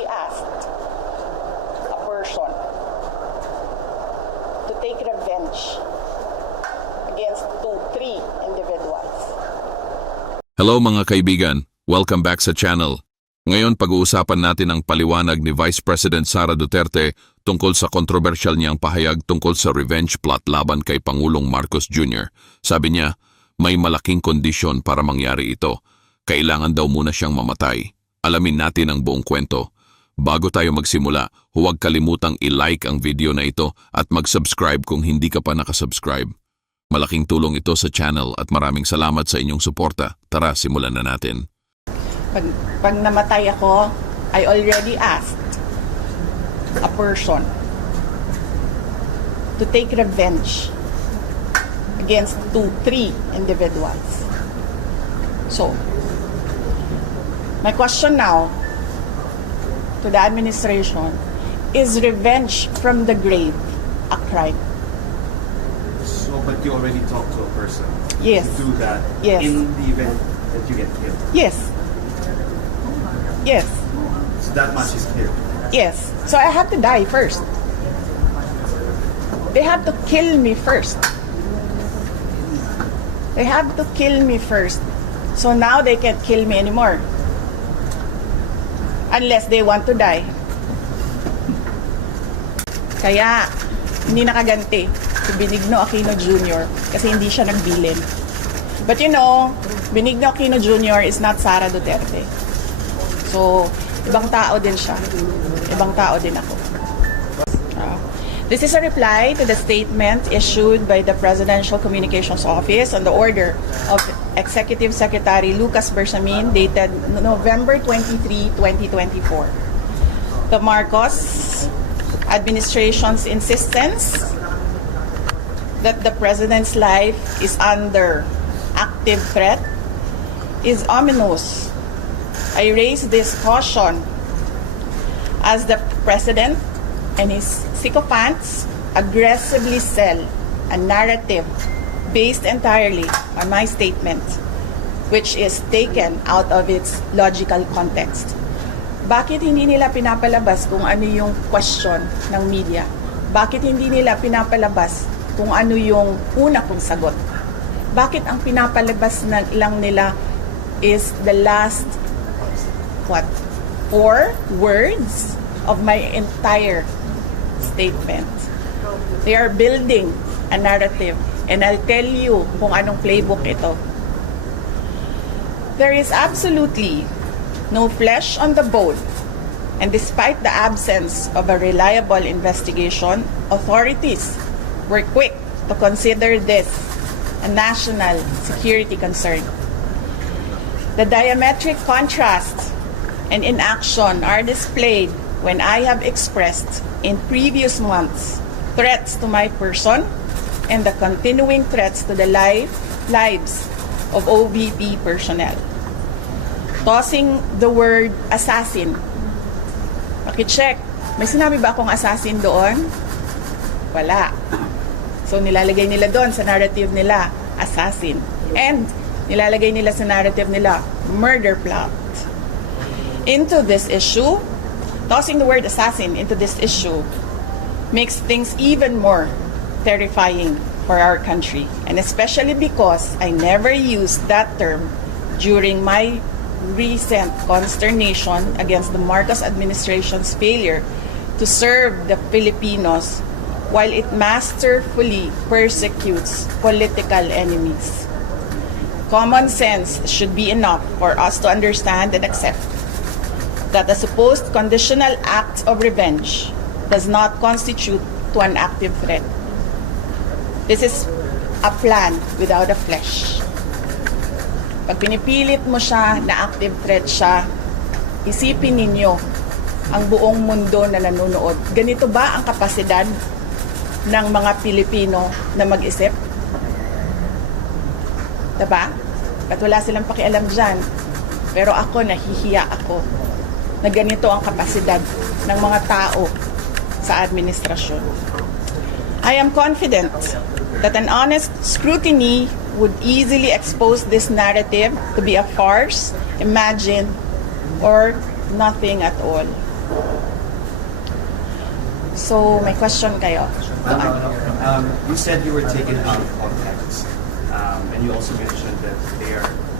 already asked a person to take revenge against three individuals. Hello mga kaibigan, welcome back sa channel. Ngayon pag-uusapan natin ang paliwanag ni Vice President Sara Duterte tungkol sa kontrobersyal niyang pahayag tungkol sa revenge plot laban kay Pangulong Marcos Jr. Sabi niya, may malaking kondisyon para mangyari ito. Kailangan daw muna siyang mamatay. Alamin natin ang buong kwento. Bago tayo magsimula, huwag kalimutang i-like ang video na ito at mag-subscribe kung hindi ka pa nakasubscribe. Malaking tulong ito sa channel at maraming salamat sa inyong suporta. Tara, simulan na natin. Pag namatay ako, I already asked a person to take revenge against three individuals. So, my question now to the administration, is revenge from the grave a crime? So, but you already talked to a person Yes. to do that Yes. in the event that you get killed. Yes. Yes. So that much is clear. Yes. So I have to die first. They have to kill me first. They have to kill me first. So now they can't kill me anymore. Unless they want to die. Kaya, hindi nakaganti si Benigno Aquino Jr. kasi hindi siya nagbilin. But you know, Benigno Aquino Jr. is not Sara Duterte. So, ibang tao din siya. Ibang tao din ako. This is a reply to the statement issued by the Presidential Communications Office on the order of Executive Secretary Lucas Bersamin dated November 23, 2024. The Marcos administration's insistence that the President's life is under active threat is ominous. I raise this caution as the President and his sycophants aggressively sell a narrative based entirely on my statement, which is taken out of its logical context. Bakit hindi nila pinapalabas kung ano yung question ng media? Bakit hindi nila pinapalabas kung ano yung una kong sagot? Bakit ang pinapalabas lang nila is the last 4 words of my entire statement? They are building a narrative, and I'll tell you kung anong playbook ito. There is absolutely no flesh on the bone, and despite the absence of a reliable investigation, authorities were quick to consider this a national security concern. The diametric contrast and inaction are displayed when I have expressed in previous months threats to my person and the continuing threats to the lives of OVP personnel. Tossing the word assassin. Pakicheck, may sinabi ba akong assassin doon? Wala. So nilalagay nila doon sa narrative nila, assassin. And nilalagay nila sa narrative nila, murder plot. Into this issue, tossing the word assassin into this issue makes things even more terrifying for our country. And especially because I never used that term during my recent consternation against the Marcos administration's failure to serve the Filipinos while it masterfully persecutes political enemies. Common sense should be enough for us to understand and accept that the supposed conditional act of revenge does not constitute to an active threat. This is a plan without a flesh. Pag pinipilit mo siya na active threat siya, isipin ninyo ang buong mundo na nanonood. Ganito ba ang kapasidad ng mga Pilipino na mag-isip? Diba? At wala silang pakialam dyan. Pero ako, nahihiya ako na ganito ang kapasidad ng mga tao sa administrasyon. I am confident that an honest scrutiny would easily expose this narrative to be a farce, imagined, or nothing at all. So, may question kayo? You said you were taken out of context, and you also mentioned that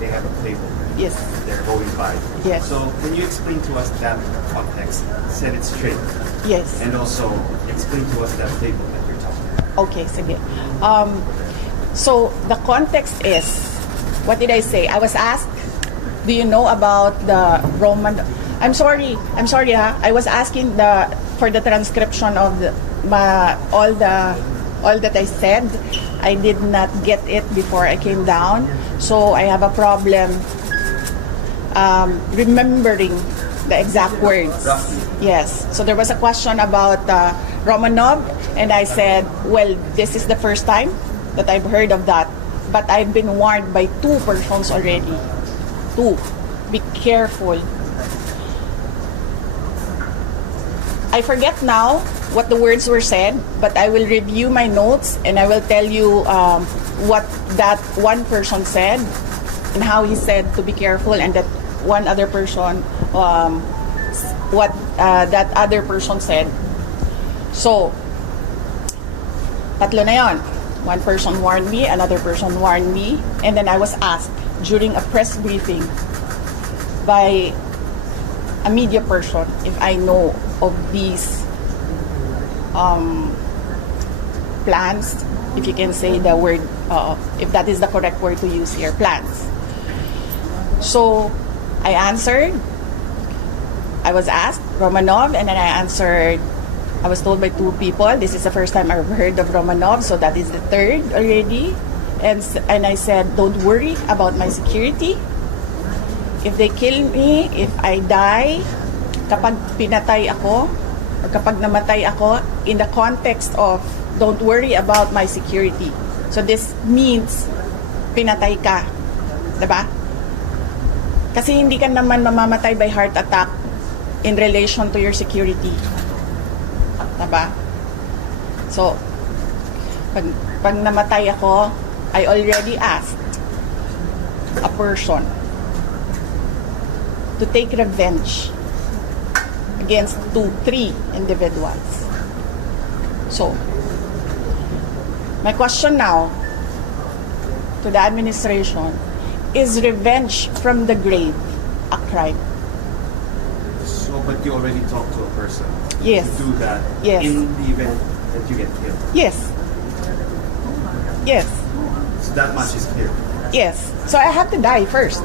they have a playbook. Yes. They're going by. Yes. So can you explain to us that context? Set it straight, Yes. and also explain to us that playbook that you're talking about. Okay, sige. So, the context is, what did I say? I was asked, do you know about the Roman... I'm sorry ha. I was asking for the transcription of all that I said. I did not get it before I came down. So, I have a problem remembering the exact words. Yes. So there was a question about Romanov, and I said, well, this is the first time that I've heard of that. But I've been warned by 2 persons already. 2. Be careful. I forget now what the words were said, but I will review my notes and I will tell you what that one person said and how he said to be careful, and that one other person, what that other person said. So, tatlo na yon. One person warned me, another person warned me, and then I was asked during a press briefing by a media person if I know of these plans, if you can say the word, if that is the correct word to use here, plans. So, I answered. I was asked Romanov, and then I answered. I was told by 2 people. This is the first time I've heard of Romanov, so that is the 3rd already. And I said, don't worry about my security. If they kill me, if I die, kapag pinatay ako, or kapag namatay ako, in the context of don't worry about my security. So this means pinatay ka. Diba? Kasi hindi ka naman mamamatay by heart attack in relation to your security. Diba? So, pag namatay ako, I already asked a person to take revenge against 2-3 individuals. So, my question now to the administration, is revenge from the grave a crime? So, but you already talked to a person Yes. to do that Yes. in the event that you get killed. Yes. Yes. So that much is clear. Yes. So I have to die first.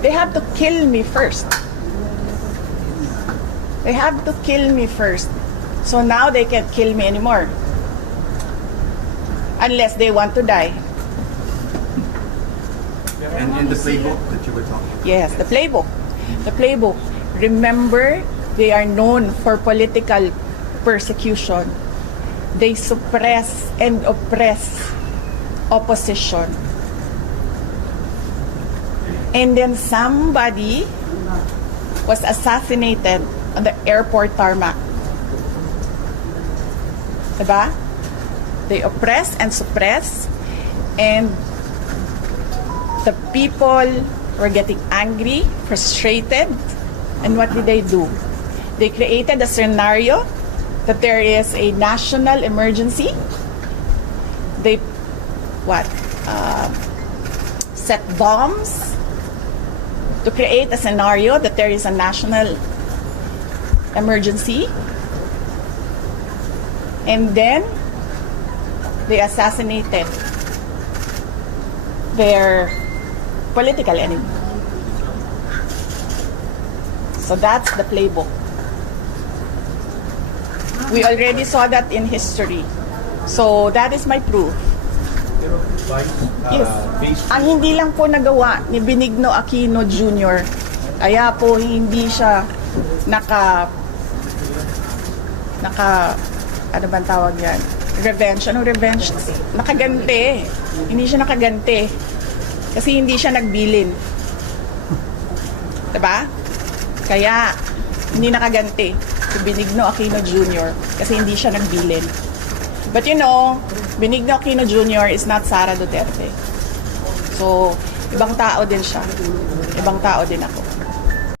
They have to kill me first. They have to kill me first. So now they can't kill me anymore. Unless they want to die. And in the playbook that you were talking about. Yes, the playbook. The playbook. Remember, they are known for political persecution. They suppress and oppress opposition. And then somebody was assassinated on the airport tarmac. Diba? They oppress and suppress, and the people were getting angry, frustrated, and what did they do? They created a scenario that there is a national emergency. They set bombs to create a scenario that there is a national emergency, and then they assassinated their political enemy. So that's the playbook. We already saw that in history. So that is my proof. Yes. Ang hindi lang po nagawa ni Benigno Aquino Jr., kaya po hindi siya ano bang tawag yan? Revenge. Anong revenge? Nakaganti. Hindi siya nakaganti. Kasi hindi siya nagbilin. Diba? Kaya, hindi nakaganti si Benigno Aquino Jr. kasi hindi siya nagbilin. But you know, Benigno Aquino Jr. is not Sara Duterte. So, ibang tao din siya. Ibang tao din ako.